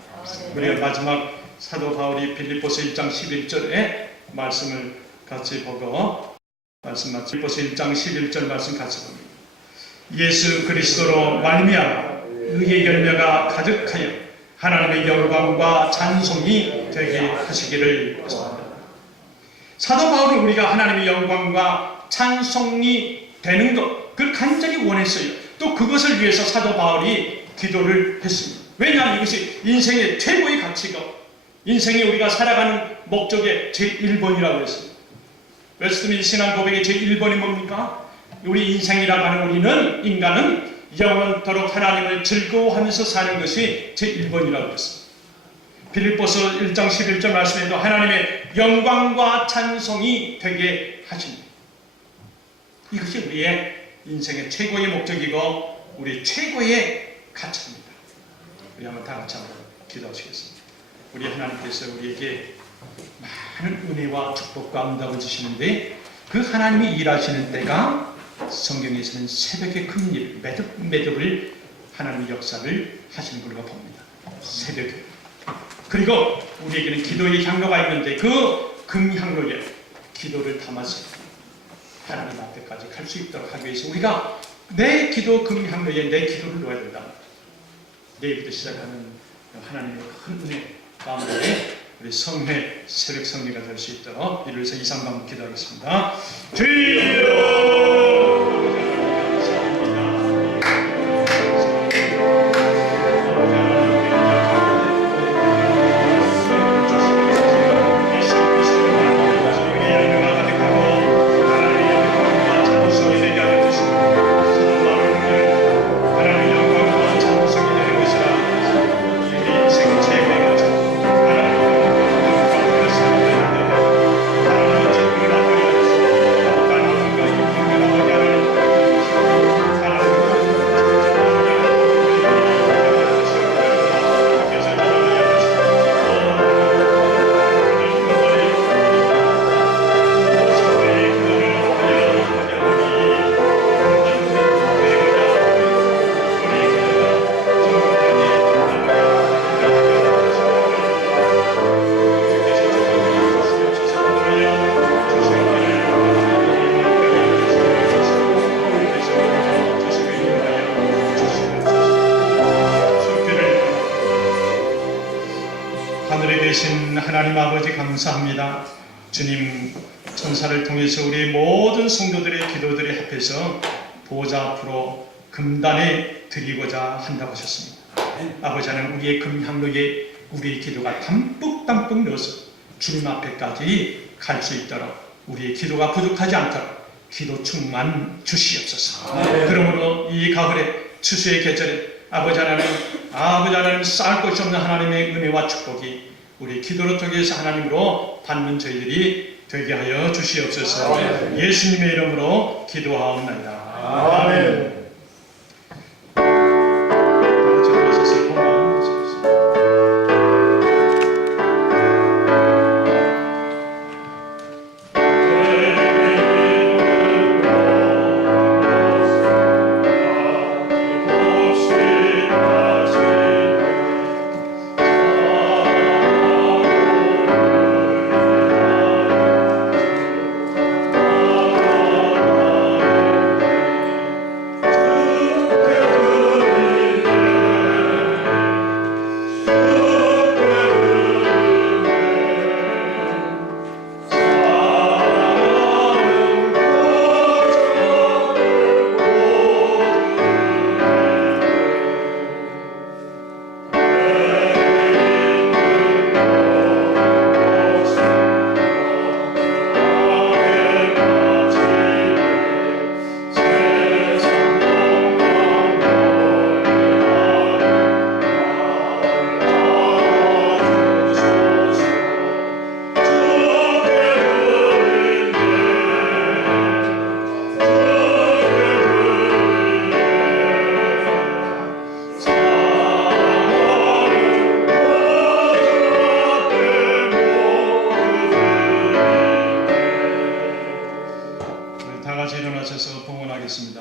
우리가 마지막 사도 바울이 빌립보서 1장 11절의 말씀을 같이 보고 빌립보서 1장 11절 말씀 같이 봅니다. 예수 그리스도로 말미암아 의의 열매가 가득하여 하나님의 영광과 찬송이 되게 하시기를 바랍니다. 사도 바울은 우리가 하나님의 영광과 찬송이 되는 것, 그걸 간절히 원했어요. 또 그것을 위해서 사도 바울이 기도를 했습니다. 왜냐하면 이것이 인생의 최고의 가치고 인생에 우리가 살아가는 목적의 제1번이라고 했습니다. 웨스트민스터 신앙 고백의 제1번이 뭡니까? 우리 인생이라고 하는 우리는, 인간은 영원토록 하나님을 즐거워하면서 사는 것이 제1번이라고 했습니다. 빌립보서 1장 11절 말씀에도 하나님의 영광과 찬송이 되게 하십니다. 이것이 우리의 인생의 최고의 목적이고 우리 최고의 가치입니다. 우리 한번 다 같이 한번 기도하시겠습니다. 우리 하나님께서 우리에게 많은 은혜와 축복과 응답을 주시는데 그 하나님이 일하시는 때가 성경에서는 새벽의 금일, 매듭을 하나님의 역사를 하시는 걸로 봅니다. 새벽에. 그리고 우리에게는 기도의 향로가 있는데 그 금향로에 기도를 담아서 하나님 앞에까지 갈 수 있도록 하기 위해서 우리가 내 기도 금향로에 내 기도를 놓아야 된다. 내일부터 시작하는 하나님의 큰 은혜 가운데 우리 성회 새벽 성례가 될 수 있도록 이를 위해서 이상감 기도하겠습니다. 주여 하나님 아버지 감사합니다. 주님, 천사를 통해서 우리 모든 성도들의 기도들이 합해서 보좌 앞으로 금단에 드리고자 한다고 하셨습니다. 아버지 하나님, 우리의 금향로에 우리의 기도가 담뿍담뿍 넣어서 주님 앞에까지 갈 수 있도록 우리의 기도가 부족하지 않도록 기도 충만 주시옵소서. 그러므로 이 가을에 추수의 계절에 아버지 하나님 쌓을 것이 없는 하나님의 은혜와 축복이 우리 기도를 통해서 하나님으로 받는 저희들이 되게 하여 주시옵소서. 예수님의 이름으로 기도하옵나이다. 아멘. 같이 일어나셔서 봉헌하겠습니다.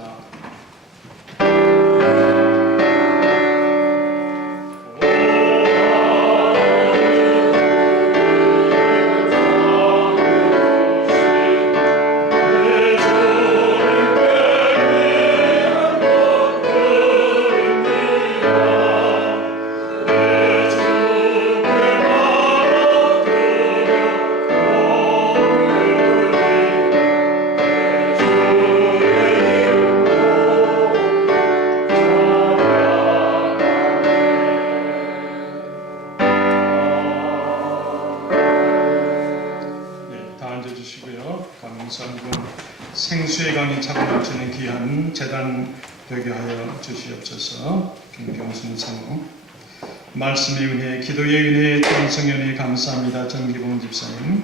생수의 강이 차고 넘치는 귀한 제단 되게 하여 주시옵소서. 김경순 사모 말씀의 은혜, 기도의 은혜, 전성연에 감사합니다. 정기봉 집사님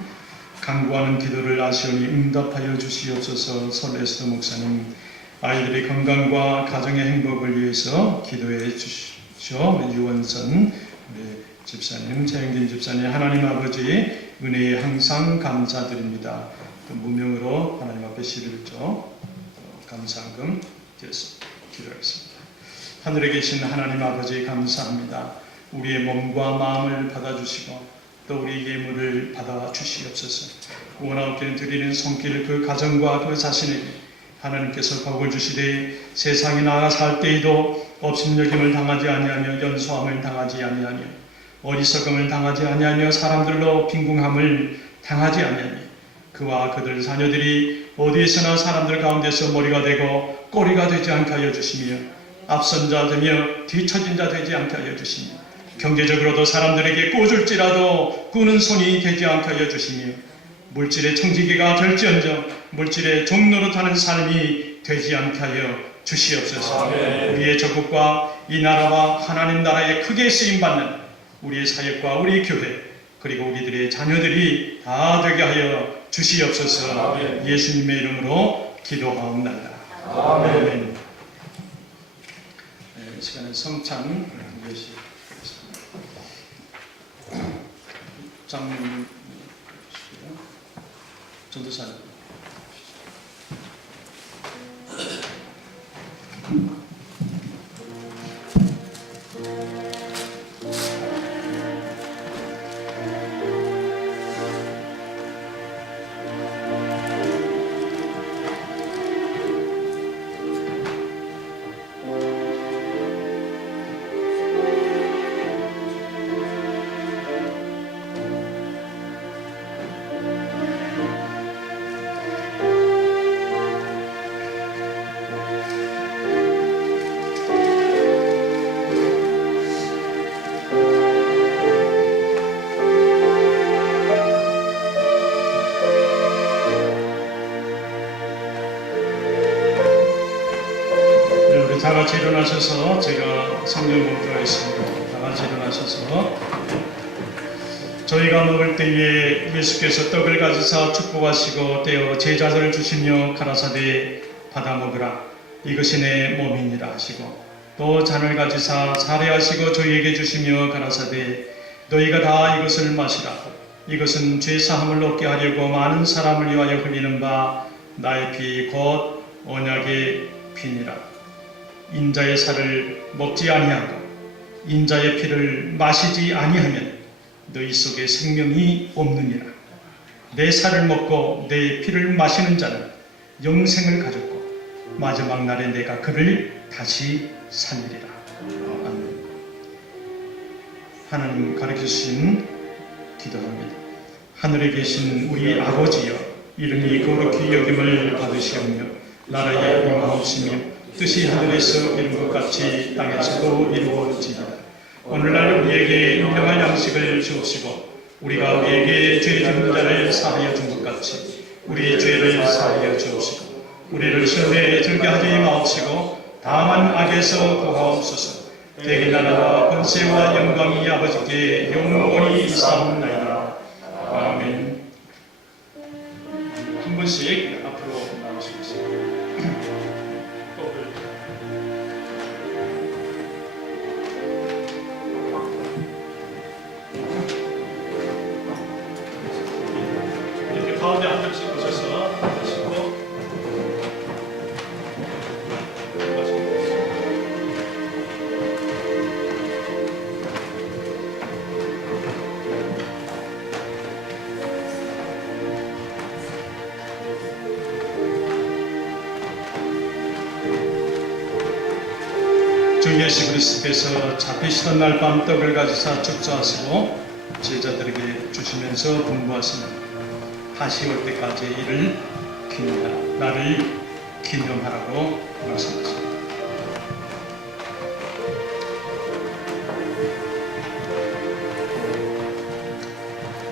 간구하는 기도를 아시오니 응답하여 주시옵소서. 설레스도 목사님 아이들의 건강과 가정의 행복을 위해서 기도해 주십시오. 유원선 우리 집사님, 최영진 집사님 하나님 아버지 은혜에 항상 감사드립니다. 무명으로 하나님 앞에 11조 감사금 기도하겠습니다. 하늘에 계신 하나님 아버지 감사합니다. 우리의 몸과 마음을 받아주시고 또 우리 예물을 받아주시옵소서. 원하옵기는 드리는 손길 그 가정과 그 자신에게 하나님께서 복을 주시되 세상에 나가 살 때에도 업신여김을 당하지 아니하며 연소함을 당하지 아니하며 어리석음을 당하지 아니하며 사람들로 빈궁함을 당하지 아니하며 그와 그들 자녀들이 어디에서나 사람들 가운데서 머리가 되고 꼬리가 되지 않게 하여 주시며 앞선 자 되며 뒤처진 자 되지 않게 하여 주시며 경제적으로도 사람들에게 꾸줄지라도 꾸는 손이 되지 않게 하여 주시며 물질의 청지기가 될지언정 물질의 종노릇하는 삶이 되지 않게 하여 주시옵소서. 우리의 조국과 이 나라와 하나님 나라에 크게 쓰임받는 우리의 사역과 우리 교회 그리고 우리들의 자녀들이 다 되게 하여 주시옵소서. 아멘. 예수님의 이름으로 기도하옵나이다. 아멘. 네, 시간은 성찬 예시하겠습니다. 장로님 전도사님 다 같이 일어나셔서 제가 성경 공부하겠습니다. 다 같이 일어나셔서 저희가 먹을 때에 예수께서 떡을 가지사 축복하시고 떼어 제자들을 주시며 가라사대 받아 먹으라 이것이 내 몸이니라 하시고 또 잔을 가지사 사례하시고 저희에게 주시며 가라사대 너희가 다 이것을 마시라 이것은 죄 사함을 얻게 하려고 많은 사람을 위하여 흘리는 바 나의 피 곧 언약의 피니라. 인자의 살을 먹지 아니하고 인자의 피를 마시지 아니하면 너희 속에 생명이 없느니라. 내 살을 먹고 내 피를 마시는 자는 영생을 가졌고 마지막 날에 내가 그를 다시 살리리라. 아멘. 하나님 가르쳐주신 기도합니다. 하늘에 계신 우리 아버지여 이름이 거룩히 여김을 받으시오며 나라의 영화옵시며 뜻이 하늘에서 이룬 것 같이 땅에서도 이루어지리라. 오늘날 우리에게 일용할 양식을 주옵시고 우리가 우리에게 죄 지은 자를 사하여 준 것 같이 우리 죄를 사하여 주옵시고 우리를 시험에 들게 하지 마옵시고 다만 악에서 구하옵소서. 대개 나라와 권세와 영광이 아버지께 영원히 있사옵나이다. 아멘. 한 분씩 앞으로 나오시겠습니다. 가운데 한 점씩 오셔서 하시고 주 예수 그리스도께서 잡히시던 날 밤 떡을 가지사 축사하시고 제자들에게 주시면서 분부하시니 다시 올 때까지 이를 기념하라, 나를 기념하라고 말씀하십니다.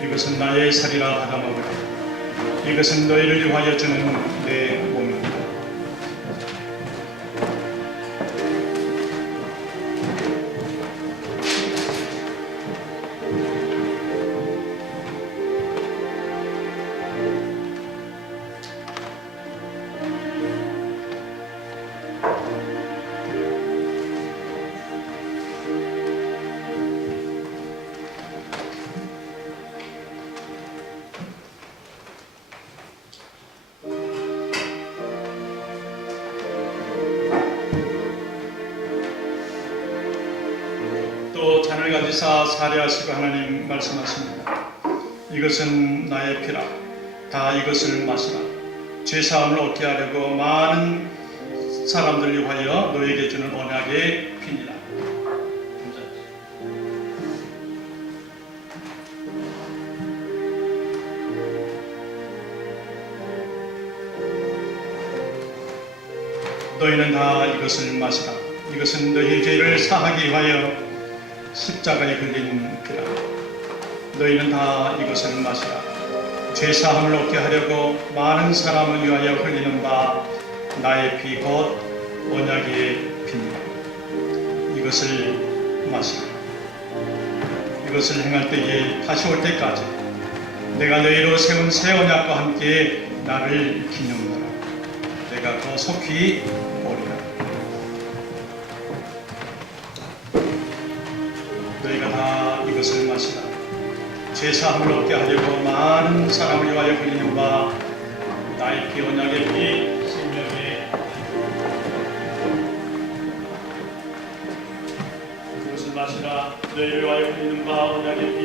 이것은 나의 살이라 받아 먹으라. 이것은 너희를 위하여 주는 내 몸입니다. 또 잔을 가지사 살해하시고 하나님 말씀하십니다. 이것은 나의 피라. 다 이것을 마시라. 죄사함을 얻게 하려고 많은 사람들을 위하여 너에게 주는 언약의 피니라. 너희는 다 이것을 마시라. 이것은 너희 죄를 사하기 위하여 십자가에 걸린 피라. 너희는 다 이것을 마시라. 죄사함을 얻게 하려고 많은 사람을 위하여 흘리는 바 나의 피 곧 언약의 피니라. 이것을 마시라. 이것을 행할 때에 다시 올 때까지 내가 너희로 세운 새 언약과 함께 나를 기념하라. 내가 더 속히 오리라. 너희가 다 이것을 마시라. 죄사함을 얻게 하려고 많은 사람을 위하여 흘리는 바 나의 피 언약의 피 생명의 그것을 마시라. 너희를 위하여 흘리는 바 언약의 피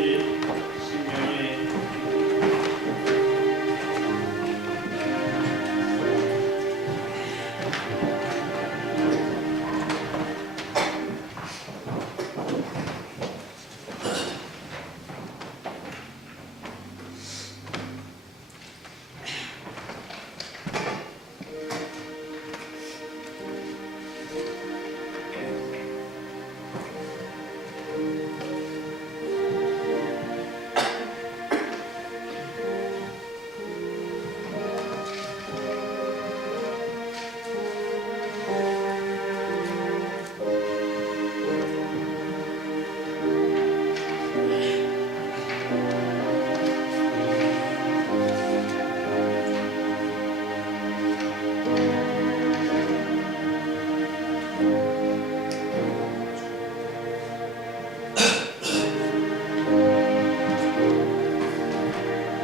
생명의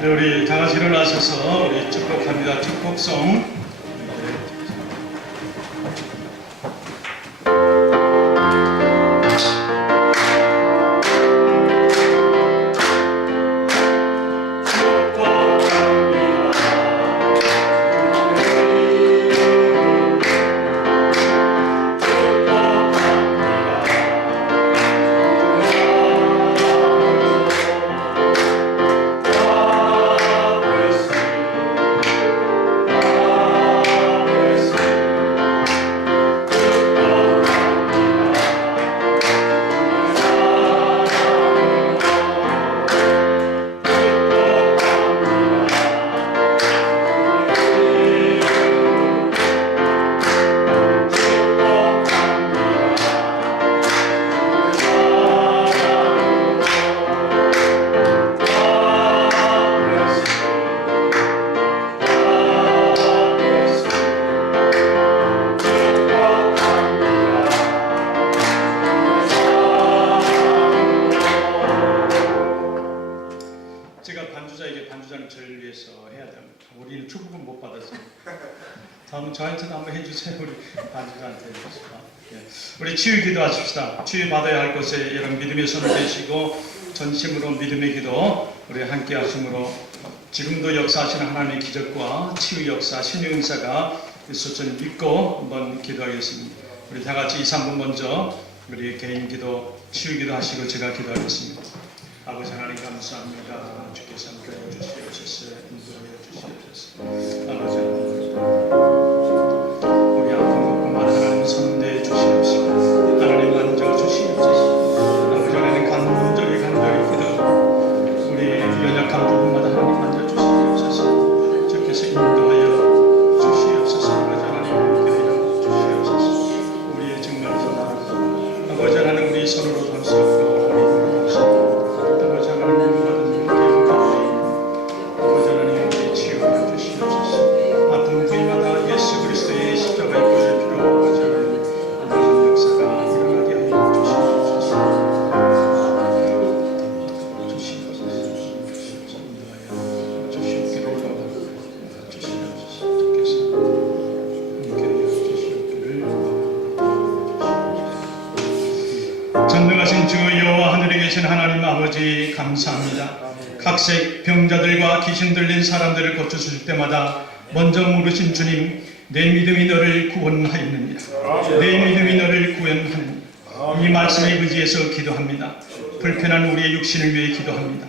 우리 다 같이 일어나셔서 우리 축복합니다. 축복송. 우리는 축복은 못 받았어요. 다음은 저한테는 한번 해주세요. 우리 반주한테 해주십시오. 우리 치유 기도하십시다. 치유 받아야 할 것에 여러분 믿음의 손을 대시고 전심으로 믿음의 기도 우리 함께 하심으로 지금도 역사하시는 하나님의 기적과 치유 역사, 신의 은사가 있을 줄 믿고 한번 기도하겠습니다. 우리 다 같이 2, 3분 먼저 우리 개인 기도, 치유 기도 하시고 제가 기도하겠습니다. 아버지 하나님 감사합니다. 주께서 함께해 주시옵소서. 인도하여 주시옵소서. 아버지 우리 아픈 것뿐만 하나님 손대해 주시옵시고 하나님 만져 주시옵소서. 아버지 하나님 간절히 기도 우리 연약한 부분마다 하나님 만져 주시옵소서. 주께서 인도하여 주시옵소서. 아버지 하나님 함께하여 주시옵소서. 우리의 증명에서 나아가고 아버지 하나님 우리 손으로 감싸고 아버지 하나님 받은 아버지 하나님 우리 치유하여 주시옵소서. 아픈 부위마다 예수 그리스도의 십자가의 보혈 피로 아버지 하나님 모든 역사가 일어나게 하여 주시옵소서. 인도하여 주시옵기를 주시옵소서. 주께서 함께하여 주시옵기를 전능하신 주 여호와 하늘에 계신 하나님 아버지 감사합니다. 각색 병자들과 귀신 들린 사람들을 고쳐주실 때마다 먼저 물으신 주님, 내 믿음이 너를 구원하였느니라. 내 믿음이 너를 구원하느니라. 이 말씀에 의지해서 기도합니다. 불편한 우리의 육신을 위해 기도합니다.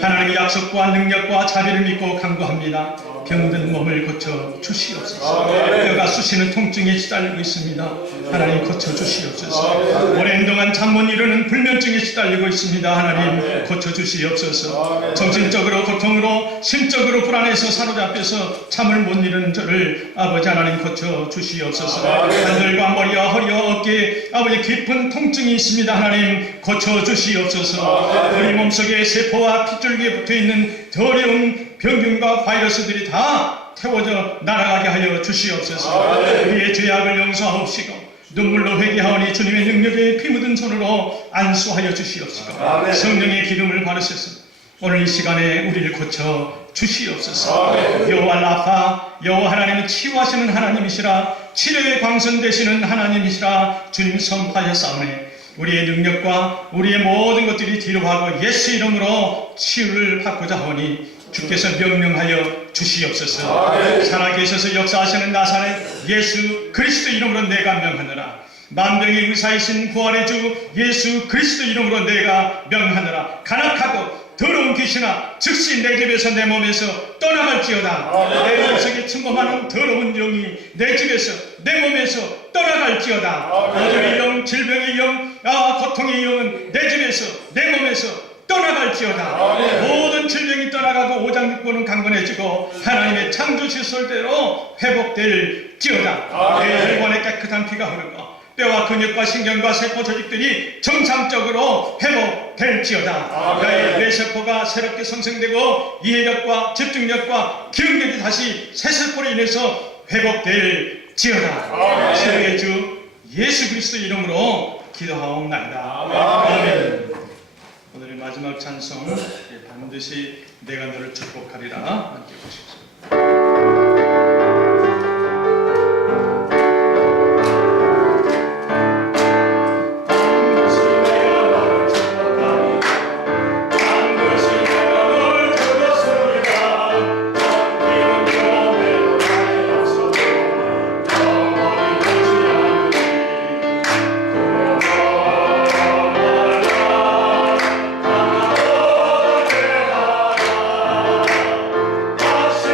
하나님의 약속과 능력과 자비를 믿고 간구합니다. 병든 몸을 고쳐 주시옵소서. 뼈가 쑤시는 통증에 시달리고 있습니다. 하나님 고쳐 주시옵소서. 오랜 동안 잠 못 이루는 불면증에 시달리고 있습니다. 하나님 고쳐 주시옵소서. 정신적으로 고통으로 심적으로 불안해서 사로잡혀서 잠을 못 이루는 저를 아버지 하나님 고쳐 주시옵소서. 관절과 머리와 허리와 어깨에 아버지 깊은 통증이 있습니다. 하나님 고쳐 주시옵소서. 우리 몸속에 세포와 핏줄기에 붙어있는 더러운 병균과 바이러스들이 다 태워져 날아가게 하여 주시옵소서. 우리의 죄악을 용서하옵시고 눈물로 회개하오니 주님의 능력에 피 묻은 손으로 안수하여 주시옵시고 성령의 기름을 바르셔서 오늘 이 시간에 우리를 고쳐 주시옵소서. 여호와 라파, 여호와 하나님은 치유하시는 하나님이시라, 치료의 광선 되시는 하나님이시라 주님 선포하셨사오니 우리의 능력과 우리의 모든 것들이 뒤로 가고 예수 이름으로 치유를 받고자 하오니 주께서 명령하여 주시옵소서. 살아계셔서 역사하시는 나사렛 예수 그리스도 이름으로 내가 명하노라. 만병의 의사이신 부활의 주 예수 그리스도 이름으로 내가 명하노라. 간악하고 더러운 귀신아 즉시 내 집에서 내 몸에서 떠나갈지어다. 내 몸속에 침범하는 더러운 영이 내 집에서 내 몸에서 떠나갈지어다. 어둠의 영, 질병의 영, 고통의 영은 내 집에서 내 몸에서 떠나갈지어다. 모든 질병이 떠나가고 오장육부는 강건해지고 하나님의 창조 질서대로 회복될지어다. 내 혈관에 깨끗한 피가 흐르고 뼈와 근육과 신경과 세포 조직들이 정상적으로 회복될지어다. 나의 뇌세포가 새롭게 생성되고 이해력과 집중력과 기억력이 다시 새세포로 인해서 회복될지어다. 치유의 주 예수 그리스도 이름으로 기도하옵나이다. 아멘. 오늘의 마지막 찬송 반드시 내가 너를 축복하리라 함께 보십시오. 다시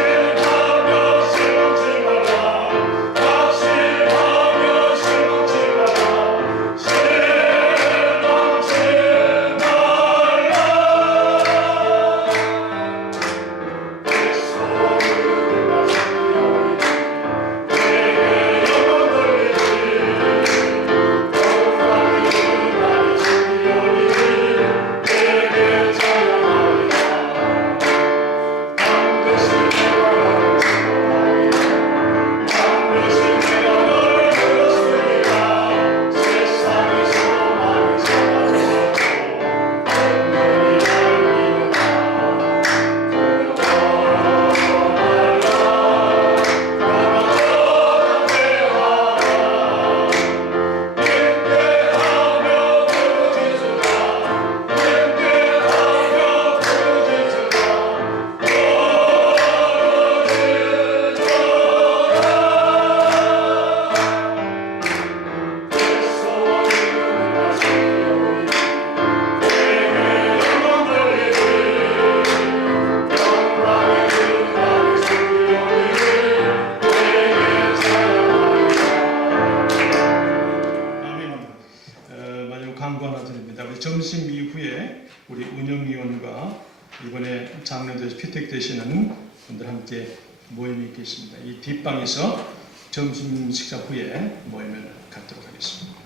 점심 이후에 우리 운영위원과 이번에 장로들 피택되시는 분들 함께 모임이 있겠습니다. 이 뒷방에서 점심 식사 후에 모임을 갖도록 하겠습니다.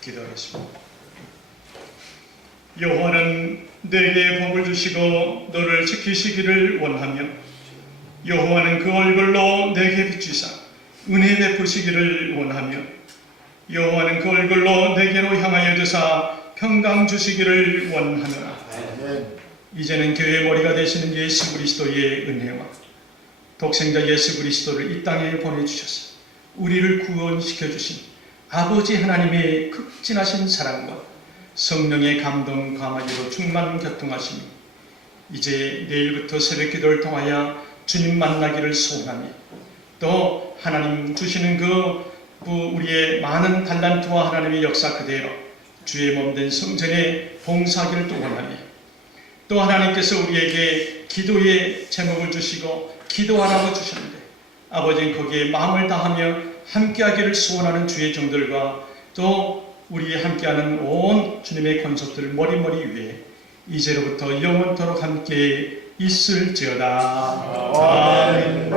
기도하겠습니다. 여호와는 내게 복을 주시고 너를 지키시기를 원하며 여호와는 그 얼굴로 내게 비추사 은혜 베푸시기를 원하며 여호와는 그 얼굴로 내게로 향하여 주사 평강 주시기를 원하노라. 이제는 교회의 머리가 되시는 예수 그리스도의 은혜와 독생자 예수 그리스도를 이 땅에 보내주셔서 우리를 구원시켜 주신 아버지 하나님의 극진하신 사랑과 성령의 감동 감화기로 충만 교통하시니 이제 내일부터 새벽기도를 통하여 주님 만나기를 소원하며 또 하나님 주시는 우리의 많은 달란트와 하나님의 역사 그대로 주의 몸된 성전에 봉사하기를 또 원하며 또 하나님께서 우리에게 기도의 제목을 주시고 기도하라고 주셨는데 아버지는 거기에 마음을 다하며 함께하기를 소원하는 주의 종들과 또 우리 함께하는 온 주님의 권속들 머리머리 위에 이제로부터 영원토록 함께 있을지어다. 아멘.